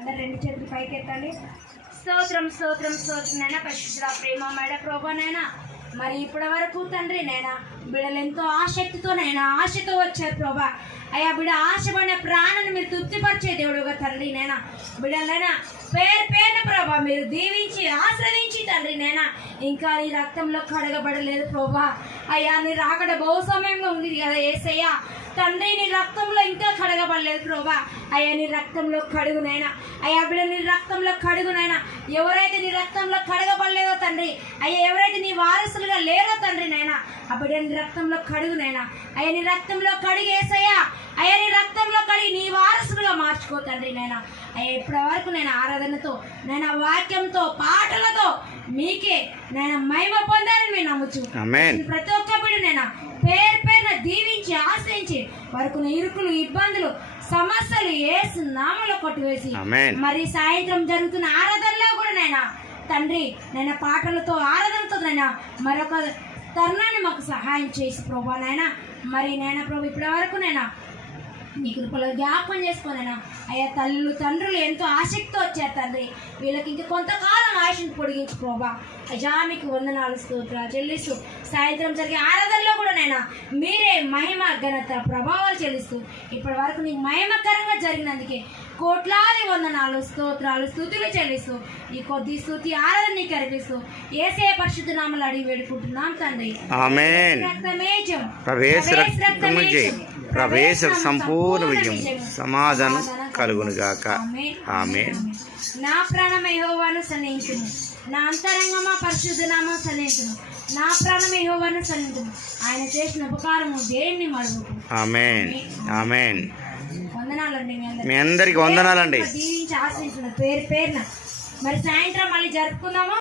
అందరు రెండు చేతులు పైకి ఎత్తండి. స్తోత్రం స్తోత్రం స్తోత్రం నైనా, పరిశుద్ధ ప్రేమ మేడ ప్రభానైనా. మరి ఇప్పటి వరకు తండ్రి నైనా బిడ్డలు ఎంతో ఆసక్తితో నైనా ఆశతో వచ్చారు ప్రభా. అయ్యా బిడ్డ ఆశపడిన ప్రాణాన్ని మీరు తృప్తిపరిచే దేవుడుగా తండ్రి నైనా. బిడ్డలైనా పేరు పేరున ప్రభా మీరు దీవించి ఆశ్రదించి తండ్రి నైనా. ఇంకా నీ రక్తంలో కడగబడలేదు ప్రభా. అయ్యా నీ రాకడ బహు సమయంగా ఉంది కదా యేసయ్యా. తండ్రి నీ రక్తంలో ఇంకా కడగబడలేదు ప్రభా. అయ్యా నీ రక్తంలో కడుగునైనా. అయ్యా బిడ్డ నీ రక్తంలో కడుగునైనా. ఎవరైతే నీ రక్తంలో కడగబడలేదో తండ్రి, అయ్యా ఎవరైతే నీ వారసులుగా లేరో తండ్రి నైనా, ఆ బిడ్డ నీ రక్తంలో కడుగునైనా. అయ్యా నీ రక్తంలో కడిగేసయ్యా. అయ్యా నీ రక్తంలో కడిగి నీ వారసులుగా మార్చుకో తండ్రి నైనా. అయ్యా ఇప్పటి వరకు నేను ఆరాధనతో నేను వాక్యంతో పాటలతో మీకే నేను మహిమ పొందాలని మేము నమ్ముచు ప్రతి ఒక్క బిడ్డనైనా పేరు పేరున దీవించి ఆశ్రయించి వరకు ఇరుకులు ఇబ్బందులు సమస్యలు యేసు నామములో కొట్టివేసి మరి సాయంత్రం జరుగుతున్న ఆరాధనలో కూడా నైనా తండ్రి నేను పాటలతో ఆరాధనతో నైనా మరొక తరుణాన్ని మాకు సహాయం చేసి ప్రభా నైనా. మరి నైనా ప్రభు ఇప్పటి వరకు నైనా నీ కృపలో జ్ఞాపకం చేసుకోనైనా. అయ్యా తల్లులు తండ్రులు ఎంతో ఆసక్తితో వచ్చారు తండ్రి. వీళ్ళకి ఇంక కొంతకాలం ఆశను పొడిగించు ప్రభా. అయ్యా మీకు వందనాలు స్తోత్రాలు చెల్లిస్తూ సాయంత్రం జరిగే ఆరాధనలో కూడా నైనా మీరే మహిమ ఘనత ప్రభావాలు చెల్లిస్తూ ఇప్పటి వరకు నీకు మహిమకరంగా జరిగినందుకే కోట్లాది వందనాలు స్తోత్రాలు స్తుతులు చెల్లిస్తూ ఈ కొద్ది స్తుతి ఆరాధన నీకు అర్పిస్తూ యేసయ్య పరిశుద్ధ నామములో అడిగి వేడుకుంటున్నాం తండ్రి. ఆమేన్. ప్రవేశ సంపూర్ణ విజయం సమాధానం కలుగును గాక. ఆమేన్. నా ప్రాణం యెహోవాను సన్నిహితును, నా అంతరంగమా పరిశుద్ధ నామం సన్నిహితును. నా ప్రాణం యెహోవాను సన్నిహితును, ఆయన చేసిన ఉపకారము దేన్ని మరువకు. ఆమేన్. ఆమేన్. వందనాలండి మీ అందరికి వందనాలండి. దీవించి ఆశ్రయించిన పేరు పేరున. మరి సాయంత్రం మళ్ళీ జరుపుకుందాము.